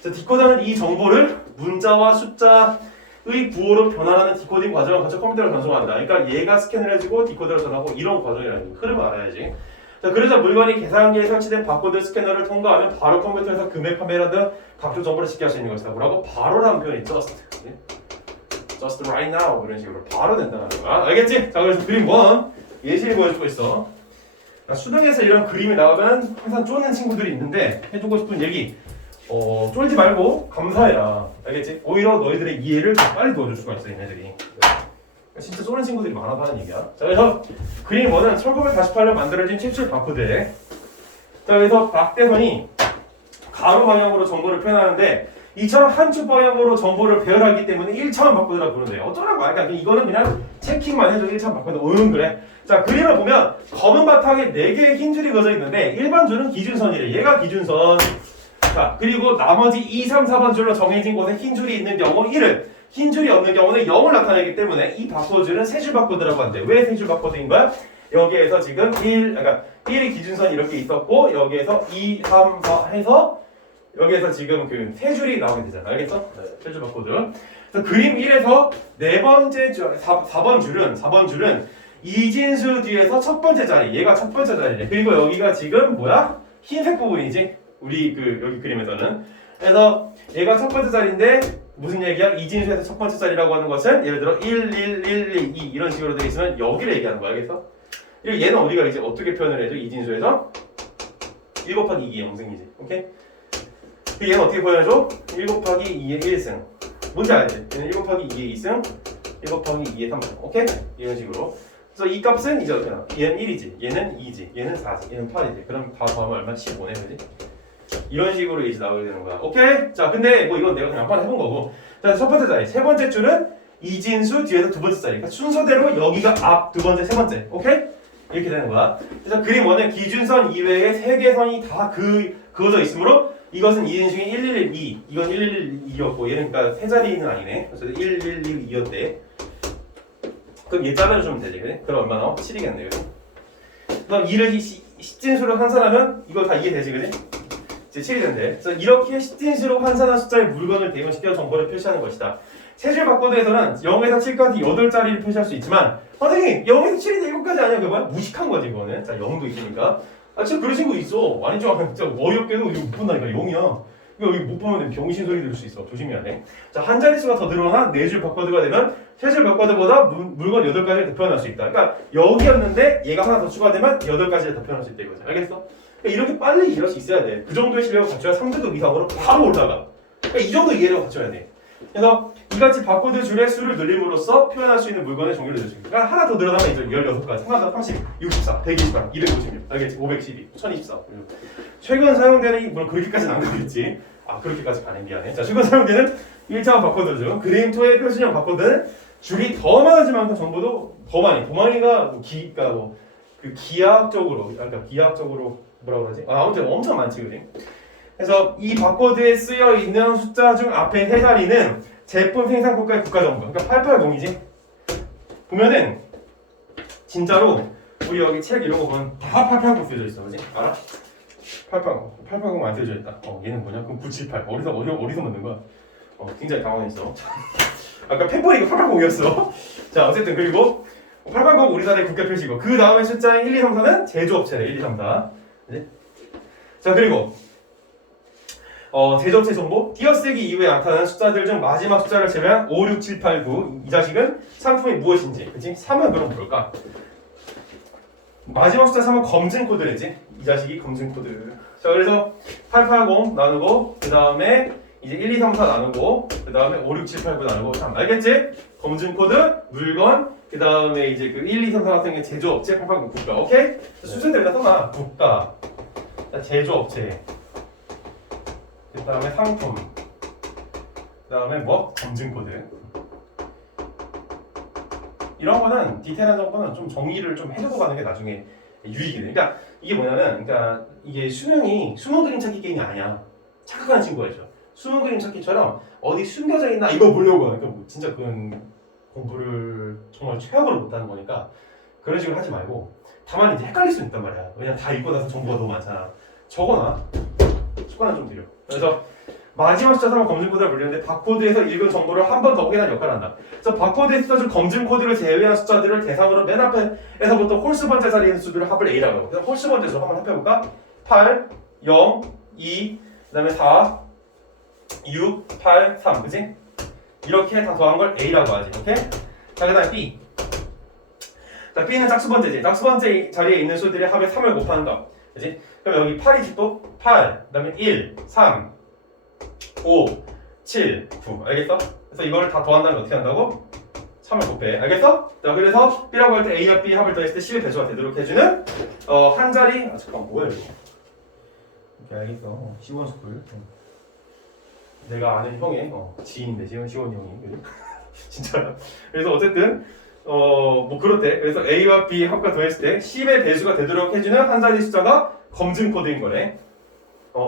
자, 디코더는 이 정보를 문자와 숫자의 부호로 변환하는 디코딩 과정을 거쳐 컴퓨터로 전송한다. 그러니까 얘가 스캔을 해주고 디코더를 전하고 이런 과정이라는 흐름을 알아야지. 자, 그래서 물건이 계산기에 설치된 바코드 스캐너를 통과하면 바로 컴퓨터에서 금액, 판매라든 각종 정보를 집계할 수 있는 것이다. 뭐라고? 바로라는 표현이 just right now 이런 식으로 바로 된다는 거야. 알겠지? 자, 그래서 그림 1 예시를 보여주고 있어. 수능에서 이런 그림이 나오면 항상 쫄는 친구들이 있는데 해주고 싶은 얘기 쫄지 말고 감사해라. 알겠지? 오히려 너희들의 이해를 더 빨리 도와줄 수가 있어 얘네들이. 진짜 쫄는 친구들이 많아서 하는 얘기야. 자, 그래서 그림 1은 1948년 만들어진 칩술 바코드에 자, 그래서 박대선이 가로 방향으로 정보를 표현하는데 이처럼 한축 방향으로 정보를 배열하기 때문에 1차원 바코드라고 부르는데요. 어쩌라고 하니까 이거는 그냥 체킹만 해도 1차원 바코드. 그래. 자, 그림을 보면 검은 바탕에 4개의 흰 줄이 그어져 있는데 일반 줄은 기준선이래. 얘가 기준선. 자, 그리고 나머지 2, 3, 4번 줄로 정해진 곳에 흰 줄이 있는 경우 1은 흰 줄이 없는 경우는 0을 나타내기 때문에 이 바코드는 세 줄 바코드라고 하는데 왜 세 줄 바코드인 거야? 여기에서 지금 1이 기준선이 이렇게 있었고 여기에서 2, 3, 4 해서 여기에서 지금 그 세 줄이 나오게 되잖아. 알겠어? 네, 세 줄 바코드. 그래서 그림 1에서 네 번째 줄, 4번 줄은 이진수 뒤에서 첫 번째 자리. 얘가 첫 번째 자리래. 그리고 여기가 지금 뭐야? 흰색 부분이지. 우리 그 여기 그림에서는. 그래서 얘가 첫 번째 자리인데 무슨 얘기야? 이진수에서 첫 번째 자리라고 하는 것은 예를 들어 1, 1, 1, 2 이런 식으로 되어 있으면 여기를 얘기하는 거야. 알겠어? 그리고 얘는 어디가 이제 어떻게 표현을 해줘? 이진수에서 1 곱하기 2의 영승이지. 오케이? 얘는 어떻게 보여줘? 1 곱하기 2의 1승. 뭔지 알지? 얘는 1 곱하기 2의 2승, 1 곱하기 2의 3승. 오케이? 이런 식으로. 그래서 이 값은 이제 어떻게 나와? 얘는 1이지, 얘는 2지, 얘는 4지, 얘는 8이지. 그럼 다 더하면 얼마? 15네, 그지? 이런 식으로 이제 나오게 되는 거야. 오케이? 자, 근데 뭐 이건 내가 그냥 한번 해본 거고. 자, 첫 번째 자리. 세 번째 줄은 이진수 뒤에서 두 번째 자리. 그러니까 순서대로 여기가 앞, 두 번째, 세 번째. 오케이? 이렇게 되는 거야. 그래서 그림 1은 기준선 이외에 세 개 선이 다 그어져 있으므로 이것은 2인 중에 1112, 이건 1112였고 얘는 그러니까 세 자리는 아니네. 그래서 1112였대. 그럼 얘 잘라주면 되지, 그래? 그럼 얼마 나와? 7이겠네, 그래? 그럼 2를 십진수로 환산하면 이거 다 이해되지, 그래? 이제 7이 된대. 그래서 이렇게 십진수로 환산한 숫자의 물건을 대응시켜 정보를 표시하는 것이다. 세 줄 바코드에서는 0에서 7까지 8자리를 표시할 수 있지만 선생님 0에서 7에서 7까지 아니야? 그거 뭐야? 무식한 거지 이거는. 자, 0도 있으니까. 아, 진짜 그런 친구 있어. 아니죠? 진짜 어이없게도 이거 못 본다니까. 0이야. 이거 여기 못 보면 병신 소리 들을 수 있어. 조심해야 돼. 자, 한 자릿수가 더 늘어난 4줄 바코드가 되면 3줄 바코드보다 물건 8가지를 더 표현할 수 있다. 그러니까 여기였는데 얘가 하나 더 추가되면 8가지를 더 표현할 수 있다 이거지. 알겠어? 그러니까 이렇게 빨리 이해할 수 있어야 돼. 그 정도의 실력을 갖춰야 3등급 이상으로 바로 올라가. 그러니까 이 정도 이해를 갖춰야 돼. 그래서 이같이 바코드 줄의 수를 늘림으로써 표현할 수 있는 물건의 종류를 늘려줍니다. 그러니까 하나 더 늘어나면 이제 16가지. 하나 더 30, 64, 128, 256, 알겠지? 512, 1024. 최근 사용되는 물론 그렇게까지는 안 가겠지. 아, 그렇게까지 가네. 미안해. 자, 최근 사용되는 1차원 바코드 중 그림2의 표준형 바코드는 줄이 더 많아지만큼 정보도 더 많이. 더 많이가 뭐 기가 뭐 그 기하학적으로 그러니까 기하학적으로 뭐라 그러지? 아무튼 엄청 많지 그지? 그래서 이 바코드에 쓰여 있는 숫자 중 앞에 세 자리는 제품 생산 국가의 국가 정보. 그러니까 880이지. 보면은 진짜로 우리 여기 책 이런 거 보면 다 880 쓰여져 있어, 그지? 알아? 880 안 쓰여져 있다. 얘는 뭐냐? 그럼 978. 어디서 만든 거야? 굉장히 당황했어. 아까 펜볼이 880이었어. 자, 어쨌든 그리고 880 우리나라의 국가 표시고 그 다음에 숫자인 1, 2, 3, 4는 제조업체래. 1, 2, 3, 4. 네? 자, 그리고 제조업체 정보 띄어쓰기 이후에 나타나는 숫자들 중 마지막 숫자를 제외한 5, 6, 7, 8, 9 이 자식은 상품이 무엇인지. 그치? 3은 그럼 뭘까? 마지막 숫자 3은 검증 코드래지. 이 자식이 검증 코드. 자, 그래서 880 나누고 그 다음에 이제 1, 2, 3, 4 나누고 그 다음에 5, 6, 7, 8, 9 나누고 3. 알겠지? 검증 코드, 물건, 그 다음에 이제 그 1, 2, 3, 4 같은 게 제조업체, 880 국가. 오케이? 순서대로 다 써놔. 국가, 제조업체, 그 다음에 상품, 그 다음에 뭐? 검증 코드. 이런 거는 디테일한 정보는 좀 정의를 좀 해두고 가는 게 나중에 유익이 돼. 그러니까 이게 뭐냐면, 그러니까 이게 수능 그림 찾기 게임이 아니야. 착각하는 친구가 있죠. 수능 그림 찾기처럼 어디 숨겨져 있나 이거 보려고 하니까 뭐 진짜 그건 공부를 정말 최악으로 못하는 거니까 그런 식으로 하지 말고 다만 이제 헷갈릴 수 있단 말이야. 왜냐면 다 읽고 나서 정보가 너무 많잖아. 적어놔. 습관을 좀 들여. 그래서 마지막 숫자 3은 검증 코드를 불리는데 바코드에서 읽은 정보를 한 번 더 확인하는 역할을 한다. 그래서 바코드에 숫자 중 검증 코드를 제외한 숫자들을 대상으로 맨 앞에서부터 홀수 번째 자리에 있는 수들을 합을 A라고 하고 그래서 홀수 번째 수 한번 합해볼까? 8, 0, 2, 그 다음에 4, 6, 8, 3 그치? 이렇게 다 더한 걸 A라고 하지. 오케이? 자, 그 다음에 B. 자, B는 짝수 번째지. 짝수 번째 자리에 있는 수들의 합의 3을 곱하는 거. 그치? 그럼 여기 8이지 또? 8, 그 다음에 1, 3, 5, 7, 9. 알겠어? 그래서 이거를 다 더한다면 어떻게 한다고? 3을 곱해. 알겠어? 자, 그래서 B라고 할 때 A와 B 합을 더했을 때 C의 배수가 되도록 해주는 한 자리. 잠깐만, 뭐야 이거? 오케이, 알겠어. 시원스쿨. 내가 아는 형의 지인인데 시원이 형이 진짜. 그래서 어쨌든 뭐 그렇대. 그래서 A와 B 합과 더했을 때 C의 배수가 되도록 해주는 한 자리 숫자가 검증 코드인 거네.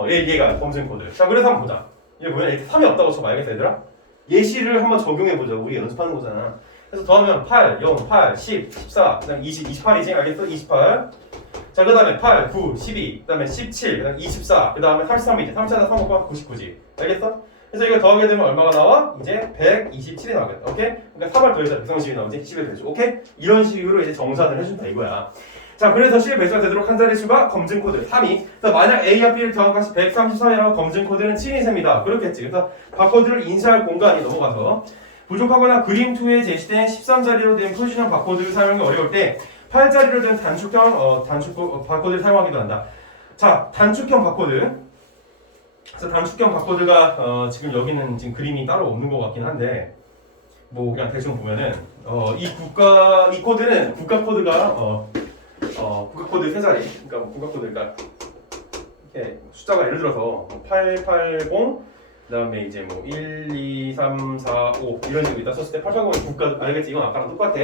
얘가 검증 코드. 자, 그래서 한번 보자. 얘 뭐야? 이렇게 3이 없다고 쳐봐. 알겠어, 얘들아? 예시를 한번 적용해 보자. 우리 연습하는 거잖아. 그래서 더하면 8, 0, 8, 10, 14, 그 다음에 20, 28이지? 알겠어? 28. 자, 그 다음에 8, 9, 12, 그 다음에 17, 그 다음에 24, 그 다음에 33이지. 33, 3, 5, 99지. 알겠어? 그래서 이거 더하게 되면 얼마가 나와? 이제 127이 나오겠다. 오케이? 그러니까 3을 더해서 130이 나오지? 10의 배수. 오케이? 이런 식으로 이제 정산을 해준다 이거야. 자, 그래서 10의 배수가 되도록 한 자리 수가 검증 코드 3이. 그래서 만약 A와 B를 더한 값이 133이라고 검증 코드는 7인 셈이다. 그렇겠지. 그래서 바코드를 인쇄할 공간이 넘어가서 부족하거나 그림 2에 제시된 13자리로 된 표시형 바코드를 사용하기 어려울 때 8자리로 된 단축형 바코드를 사용하기도 한다. 자, 단축형 바코드. 그래서 단축형 바코드가 지금 여기는 지금 그림이 따로 없는 것 같긴 한데 뭐 그냥 대충 보면은 이 코드는 국가 코드가 국가 코드 세 자리. 그러니까 국가 코드가 이렇게 숫자가 예를 들어서 880 그다음에 이제 뭐 1, 2, 3, 4, 5 이런 식으로 있다 썼을 때 880은 국가 알겠지? 이건 아까랑 똑같아.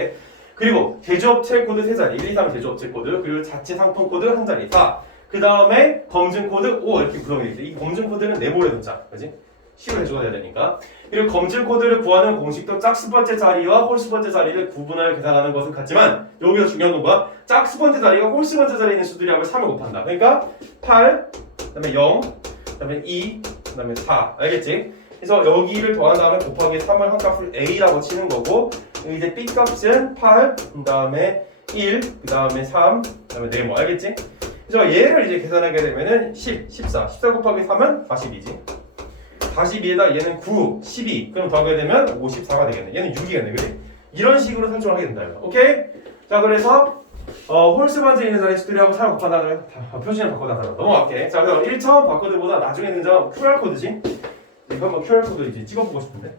그리고 제조업체 코드 세 자리. 1, 2, 3은 제조업체 코드. 그리고 자체 상품 코드 한 자리. 4. 그 다음에 검증 코드 5 이렇게 구성이 있어. 이 검증 코드는 네모를 넣자. 그지? 식을 해줘야 되니까. 그리고 검증 코드를 구하는 공식도 짝수 번째 자리와 홀수 번째 자리를 구분하여 계산하는 것은 같지만 여기서 중요한 건 뭐야? 짝수 번째 자리가 홀수 번째 자리에 있는 수들이 합을 3을 곱한다. 그러니까 8, 그 다음에 0, 그 다음에 2, 그 다음에 4. 알겠지? 그래서 여기를 더한 다음에 곱하기 3을 한 값을 A라고 치는 거고 이제 B 값은 8, 그 다음에 1, 그 다음에 3, 그 다음에 네모. 알겠지? 그래서 얘를 이제 계산하게 되면은 10, 14. 14 곱하기 3은 42지. 42에다 얘는 9, 12. 그럼 더하게 되면 54가 되겠네. 얘는 6이겠네. 그지? 이런 식으로 설정을 하게 된다. 이거. 오케이? 자, 그래서 홀수 번째 있는 자리 수들이 하고 3을 곱한다는 표시를 바꿔다가 넘어갈게. 자, 그래서 1차원 바코드보다 나중에 등장한 QR코드지. 이거 한번 QR코드 이제 찍어보고 싶은데.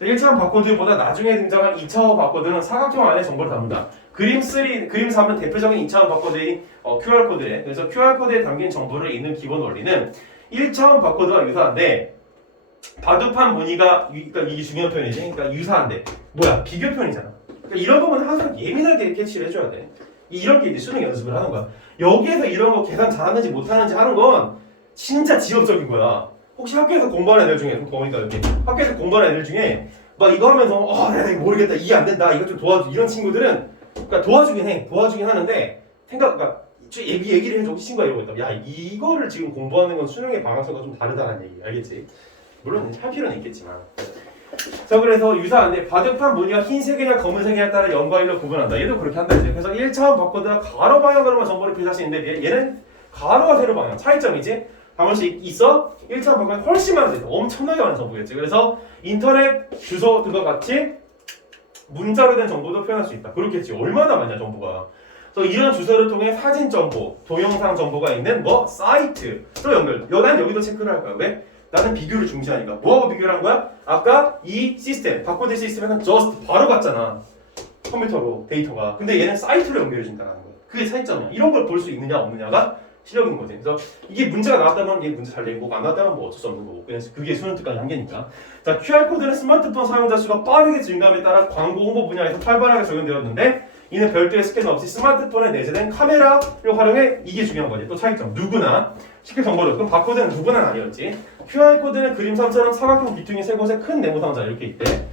1차원 바코드보다 나중에 등장한 2차원 바코드는 사각형 안에 정보를 담는다. 그림 3은 대표적인 2차원 바코드인 QR코드래. 그래서 QR코드에 담긴 정보를 읽는 기본 원리는 1차원 바코드와 유사한데 바둑판 무늬가 그러니까 이게 중요한 표현이지. 그러니까 유사한데 뭐야? 비교 표현이잖아. 그러니까 이런 부분은 항상 예민하게 캐치를 해줘야 돼. 이렇게 이제 수능 연습을 하는 거야. 여기에서 이런 거 계산 잘하는지 못하는지 하는 건 진짜 지엽적인 거야. 혹시 학교에서 공부하는 애들 중에 보니까 이렇게 학교에서 공부하는 애들 중에 막 이거 하면서 내가 이거 모르겠다, 이해 안 된다, 이거 좀 도와줘, 이런 친구들은 그러니까 도와주긴 하는데 그러니까 얘기를 해줘. 친구가 이러고 있다. 야, 이거를 지금 공부하는 건 수능의 방향성과 좀 다르다는 얘기, 알겠지? 물론 할 필요는 있겠지만. 자, 그래서 유사한데 바둑판 무늬가 흰색이냐 검은색이냐에 따라 0과 1로 구분한다. 얘도 그렇게 한다 이제. 그래서 1차원 바코드가 가로 방향으로만 정보를 표시할 수 있는데 얘는 가로와 세로 방향 차이점이지. 방울씩 있어. 1차원 바코드는 훨씬 많은 엄청나게 많은 정보겠지. 그래서 인터넷 주소 등과 같이 문자로 된 정보도 표현할 수 있다. 그렇겠지. 얼마나 많냐 정보가. 그래서 이런 주소를 통해 사진 정보, 동영상 정보가 있는 사이트로 연결. 난 여기도 체크를 할 거야. 왜? 나는 비교를 중시하니까. 뭐하고 비교를 한 거야? 아까 이 시스템, 바코드 시스템에는 just 바로 갔잖아. 컴퓨터로 데이터가. 근데 얘는 사이트로 연결해준다는 거야. 그게 차이점이야. 이런 걸 볼 수 있느냐 없느냐가 실력인 거지. 그래서 이게 문제가 나왔다면 얘 문제 잘 낸 거고 안 나왔다면 뭐 어쩔 수 없는 거고. 그래서 그게 수능 특강의 한계니까. 자, QR코드는 스마트폰 사용자 수가 빠르게 증가함에 따라 광고 홍보 분야에서 활발하게 적용되었는데 이는 별도의 스캐너 없이 스마트폰에 내재된 카메라를 활용해. 이게 중요한 거지. 또 차이점. 누구나 쉽게 정보를. 그럼 바코드는 누구나 아니었지. QR코드는 그림상처럼 사각형 귀퉁이 세 곳에 큰 네모 상자 이렇게 있대.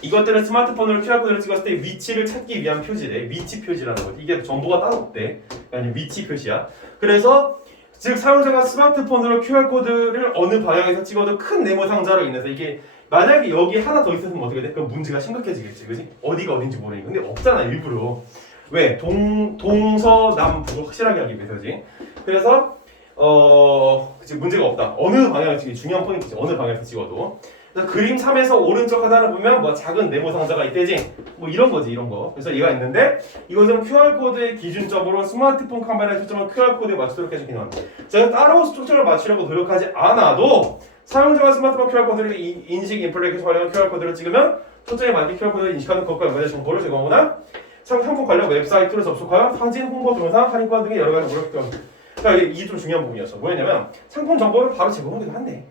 이것들은 스마트폰으로 QR코드를 찍었을 때 위치를 찾기 위한 표지래. 위치 표시라는 거지. 이게 정보가 따로 없대. 아니 위치 표시야. 그래서 즉 사용자가 스마트폰으로 QR코드를 어느 방향에서 찍어도 큰 네모 상자로 인해서 이게 만약에 여기 하나 더 있었으면 어떻게 돼? 그럼 문제가 심각해지겠지, 그지? 어디가 어딘지 모르니까. 근데 없잖아, 일부러. 왜? 동서남북을 확실하게 하기 위해서지. 그래서 그치, 문제가 없다. 어느 방향을 찍기 중요한 포인트지. 어느 방향에서 찍어도. 그래서 그림 3에서 오른쪽 하단을 보면 뭐 작은 네모 상자가 있대지. 뭐 이런 거지, 이런 거. 그래서 얘가 있는데 이것은 QR코드의 기준적으로 스마트폰 카메라에 초점을 QR코드에 맞추도록 해주긴 합니다. 제가 따로 초점을 맞추려고 노력하지 않아도 사용자가 스마트폰 QR코드를 인식 인플레이션에서 활용한 QR코드를 찍으면 초점에 맞게 QR코드를 인식하는 것과 연관된 정보를 제공하거나 상품 관련 웹사이트로 접속하여 사진, 홍보, 동영상, 할인권 등의 여러 가지 무료품. 그러니까 이게 좀 중요한 부분이었어. 뭐였냐면 상품 정보를 바로 제공하기도 한대.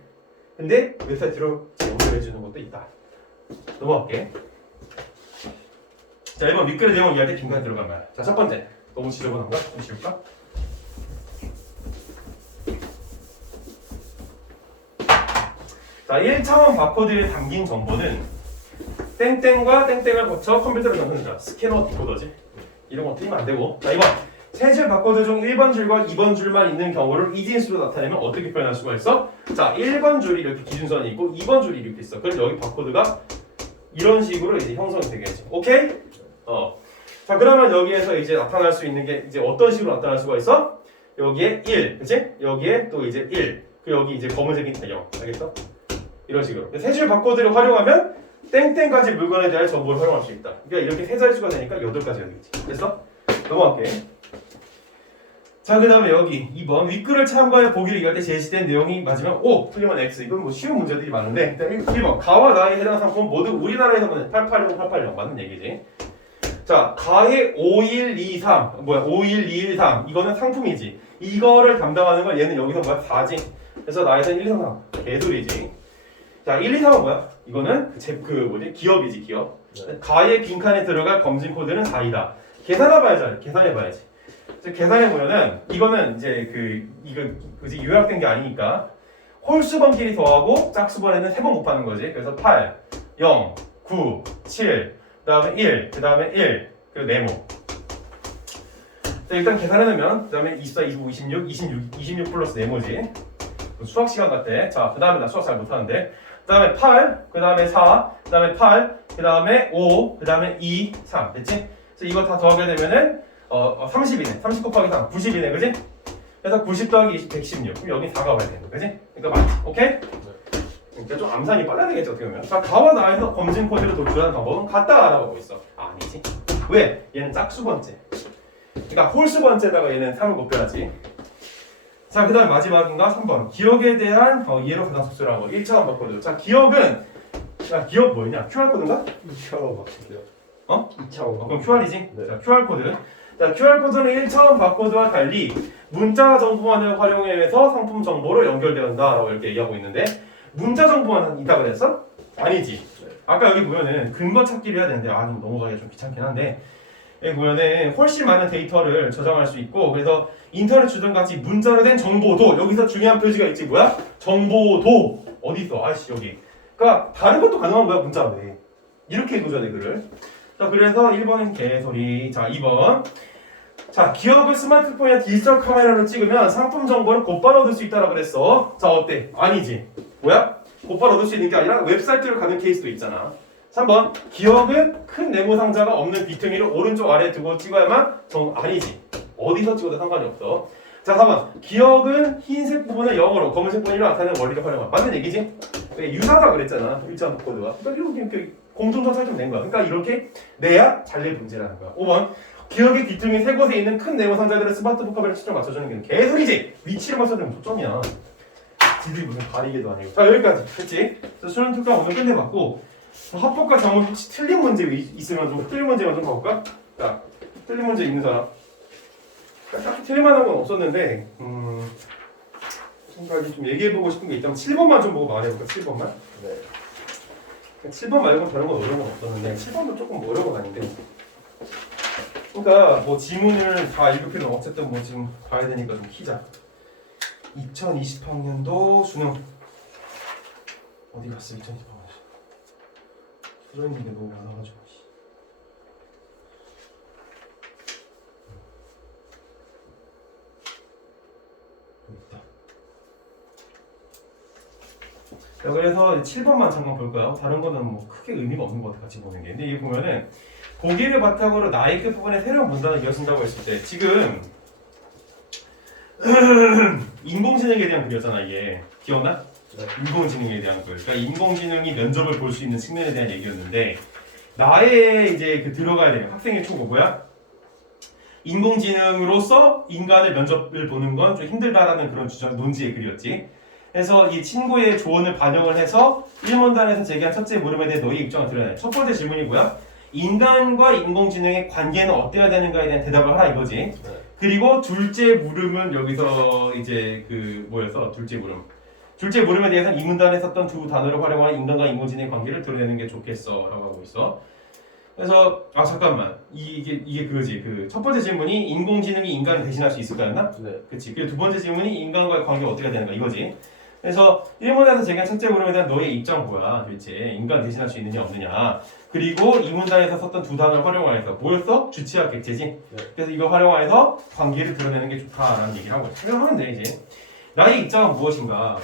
근데 웹사이트로 제공해주는 것도 있다. 넘어갈게. 자, 이번 윗글의 내용 이야기 중간에 들어간 거야. 자, 첫 번째. 너무 지저분한가? 좀 지울까? 자, 1차원 바코드에 담긴 정보는 땡땡과 땡땡을 거쳐 컴퓨터로 넣는다. 스캐너 디코더지. 이런 거 틀리면 안 되고. 자, 2번. 세 줄 바코드 중 1번 줄과 2번 줄만 있는 경우를 이진수로 나타내면 어떻게 표현할 수가 있어? 자, 1번 줄이 이렇게 기준선이 있고 2번 줄이 이렇게 있어. 그래서 여기 바코드가 이런 식으로 이제 형성이 되겠지. 오케이? 자, 그러면 여기에서 이제 나타날 수 있는 게 이제 어떤 식으로 나타날 수가 있어? 여기에 1, 그치? 여기에 또 이제 1. 그 여기 이제 검은색이 0. 알겠어? 이런 식으로. 세 줄 바코드를 활용하면 땡땡까지 물건에 대한 정보를 활용할 수 있다. 그러니까 이렇게 세 자릿수가 되니까 8가지가 되겠지. 됐어? 넘어갈게. 자, 그 다음에 여기 2번 윗글을 참고해 보기를 얘기할 때 제시된 내용이 맞으면 O, 틀리면 X. 이건 뭐 쉬운 문제들이 많은데 일단 1번 가와 나에 해당하는 상품 모두 우리나라에서는 880 맞는 얘기지. 자, 가의 5123 51213 이거는 상품이지. 이거를 담당하는 걸 얘는 여기서 뭐야? 4지. 그래서 나에서는 1, 2, 3 개소리지. 자, 1, 2, 3은 뭐야? 이거는 기업이지, 기업. 네. 가의 빈칸에 들어갈 검진 코드는 4이다. 계산해봐야지. 계산해보면은 이거는 이제 이거 그지 요약된 게 아니니까 홀수번끼리 더하고 짝수번에는 3번 곱하는 거지. 그래서 8, 0, 9, 7, 그 다음에 1, 그 다음에 1, 그리고 네모. 자, 일단 계산해놓으면 그 다음에 24, 25, 26 플러스 네모지. 수학 시간 같대. 자, 그 다음에 나 수학 잘 못하는데. 그 다음에 8, 그 다음에 4, 그 다음에 8, 그 다음에 5, 그 다음에 2, 3. 됐지? 그래서 이거 다 더하게 되면은 30이네. 30 곱하기 3, 90이네. 그지? 그래서 90 더하기 20, 116. 그럼 여기 4가 와야 되는 거. 그지? 그러니까 맞지? 오케이? 그러니까 좀 암산이 빨라야 되겠지, 어떻게 보면. 자, 가와 나에서 검진 코드를 도출하는 방법은 같다 알아보고 있어. 아니지. 왜? 얘는 짝수 번째. 그러니까 홀수 번째다가 얘는 3을 곱해야지. 자, 그 다음에 마지막인가? 3번. 기억에 대한 이해로 가장 속수라는 거. 1차원 바코드. 자, 기억은 기억 뭐였냐? QR코드인가? 2차원 바코드요. 2차원. 그럼 QR이지? 네. 자, QR코드. 자, QR코드는 1차원 바코드와 달리 문자 정보만을 활용해서 상품 정보로 연결된다 라고 이렇게 얘기하고 있는데 문자 정보만 있다고 그랬어? 아니지. 아까 여기 보면은 근거 찾기를 해야 되는데 좀 넘어가기가 좀 귀찮긴 한데 여기 보면은 훨씬 많은 데이터를 저장할 수 있고 그래서 인터넷 주등 같이 문자로 된 정보도 여기서 중요한 표시가 있지 뭐야? 정보도 어디 있어? 아씨 여기. 그러니까 다른 것도 가능한 거야 문자로. 이렇게 해줘야 돼 글을. 자 그래서 1번은 개소리. 자 2번. 자 기업을 스마트폰이나 디지털 카메라로 찍으면 상품 정보를 곧바로 얻을 수 있다라고 그랬어. 자 어때? 아니지. 뭐야? 곧바로 얻을 수 있는 게 아니라 웹사이트를 가는 케이스도 있잖아. 3번 기억은 큰 네모 상자가 없는 비트미를 오른쪽 아래에 두고 찍어야만 아니지. 어디서 찍어도 상관이 없어. 자 4번 기억은 흰색 부분을 영어로 검은색 부분을 나타내는 원리를 활용한 맞는 얘기지? 유사가 그랬잖아. 일자 코드가. 그러니까 이렇게 공통점 설정 낸 거야. 그러니까 이렇게 내야 잘 낼 문제라는 거야. 5번 기억의 비트미 세 곳에 있는 큰 네모 상자들을 스마트폰 카메라 초점 맞춰주는 게 개소리지. 위치를 맞춰주면 초점이야. 지들이 무슨 가리개도 아니고. 자 여기까지 했지? 수능 특강 오늘 끝내봤고 합법과 정문 혹시 틀린 문제 있으면 좀 틀린 문제만 좀 봐볼까? 자 틀린 문제 있는 사람. 딱히 틀릴만한 건 없었는데 생각이 좀 얘기해보고 싶은 게 있다면 7번만 좀 보고 말해볼까? 7번만? 네. 7번 말고 다른 건 어려운 건 없었는데 7번도 조금 어려운 건 아닌데 그러니까 뭐 지문을 다 읽을 필요는 어쨌든 뭐 지금 봐야 되니까 좀 키자. 2020학년도 수능 어디 갔어? 2020학년 들어있는 게 너무 많아가지고 여기 있다. 자, 그래서 7번만 잠깐 볼 거야. 다른 거는 뭐 크게 의미가 없는 것 같아 같이 보는 게. 근데 여기 보면은 고기를 바탕으로 나의 끝부분에 새로운 문단을 이어진다고 했을 때 지금 인공지능에 대한 글이었잖아 이게. 기억나? 네. 인공지능에 대한 글. 그러니까 인공지능이 면접을 볼 수 있는 측면에 대한 얘기였는데 나의 이제 그 들어가야 되는 학생의 초고 뭐야? 인공지능으로서 인간의 면접을 보는 건 좀 힘들다라는 그런 주장 논지의 글이었지. 그래서 이 친구의 조언을 반영을 해서 1문단에서 제기한 첫째 물음에 대해 너의 입장을 드러내. 첫 번째 질문이 뭐야? 인간과 인공지능의 관계는 어때야 되는가에 대한 대답을 하라 이거지. 네. 그리고 둘째 물음은 여기서 이제 그 뭐였어? 둘째 물음. 둘째 물음에 대해서는 이 문단에 썼던 두 단어를 활용한 인간과 인공지능의 관계를 드러내는 게 좋겠어라고 하고 있어. 그래서 잠깐만 이게 그거지. 그 첫 번째 질문이 인공지능이 인간을 대신할 수 있을까였나? 네. 그치. 그리고 두 번째 질문이 인간과의 관계가 어떻게 되는가 이거지. 그래서 1문단에서 제기한 첫째 물음에 대한 너의 입장 뭐야 도대체 인간 대신할 수 있느냐 없느냐. 그리고 이 문단에서 썼던 두 단어를 활용하여서 뭐였어? 주체와 객체지. 네. 그래서 이거 활용하여서 관계를 드러내는 게 좋다라는 얘기를 하고 생각하면 돼 이제. 나의 입장은 무엇인가?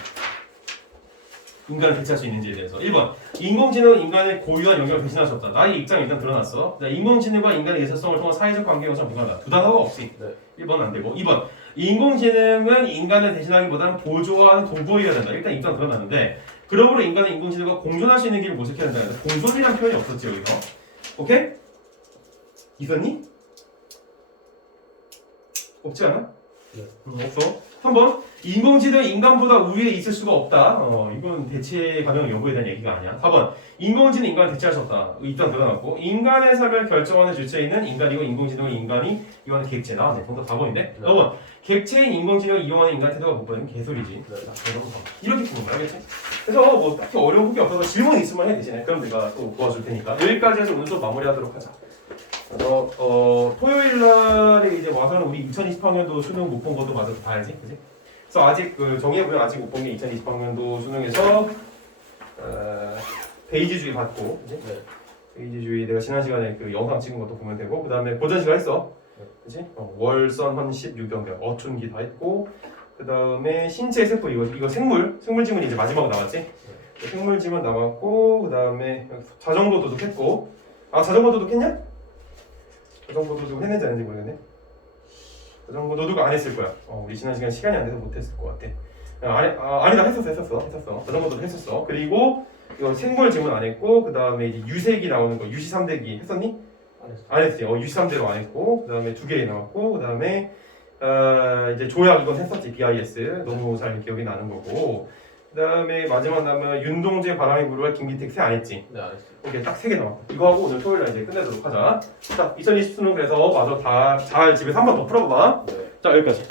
인간을 대체할 수 있는지에 대해서. 1번 인공지능은 인간의 고유한 영역을 대신할 수 없다. 나의 입장이 일단 드러났어. 인공지능과 인간의 예술성을 통한 사회적 관계 형성 불가능하다. 두 단어가 없이. 네. 1번은 안 되고. 2번 인공지능은 인간을 대신하기보다는 보조하는 도구이어야 된다. 일단 입장 드러났는데 그러므로 인간은 인공지능과 공존할 수 있는 길을 모색해야 된다. 공존이라는 표현이 없었지 여기서. 오케이? 있었니? 없지 않아? 네. 없어. 3번 인공지능 인간보다 우위에 있을 수가 없다. 이건 대체 가능 여부에 대한 얘기가 아니야. 4번 인공지능 인간을 대체할 수 없다. 일단 드러났고 인간의 삶을 결정하는 주체인은 인간이고 인공지능은 인간이 이거는 객체다. 네, 정답 4번인데. 네. 5번 객체인 인공지능을 이용하는 인간 태도가 못 보이는 개소리지. 네. 이렇게 푸는 거야, 알겠지? 그래서 뭐 딱히 어려운 게 없어서 질문 있으면 해 대신에. 그럼 내가 또 도와줄 테니까. 여기까지 해서 오늘 수업 마무리하도록 하자. 그래서 토요일 날에 이제 와서는 우리 2020학년도 수능 못 본 것도 마저 봐야지, 그지? 그래서 아직 그 정의해보면 아직 못 본 게 2020학년도 수능에서 베이지주의 봤고, 그지? 네. 베이지주의 내가 지난 시간에 그 영상 찍은 것도 보면 되고, 그 다음에 고전 시간 했어, 그지? 월선 헌십 유경경 어촌기 다 했고, 그 다음에 신체 세포 이거 생물 지문이 이제 마지막으로 나왔지? 생물 지문 남았고, 그 다음에 자전거 도둑 했고, 자전거 도둑 했냐? 자전거 도둑 했는지 안 했는지 모르겠네. 자전거 도둑 안 했을 거야. 우리 지난 시간이 안 돼서 못 했을 것 같아. 아니다 했었어. 자전거 도둑 했었어. 그리고 이거 생물 지문 안 했고, 그 다음에 이제 유색이 나오는 거 유시 3대기 했었니? 안 했어요. 안 했지. 유시 3대로 안 했고, 그 다음에 2개 남았고, 그 다음에 이제 조약 이건 했었지. BIS 너무 잘 기억이 나는 거고. 그 다음에 마지막 남은 윤동재 바람이 불어와 김기택 세 안 했지. 네, 안 했어요. 이렇게 딱 3개 남았다. 이거 하고 오늘 토요일 날 이제 끝내도록 하자. 자, 2020 수능 그래서 마저 다 잘 집에서 한 번 더 풀어봐. 네. 자, 여기까지.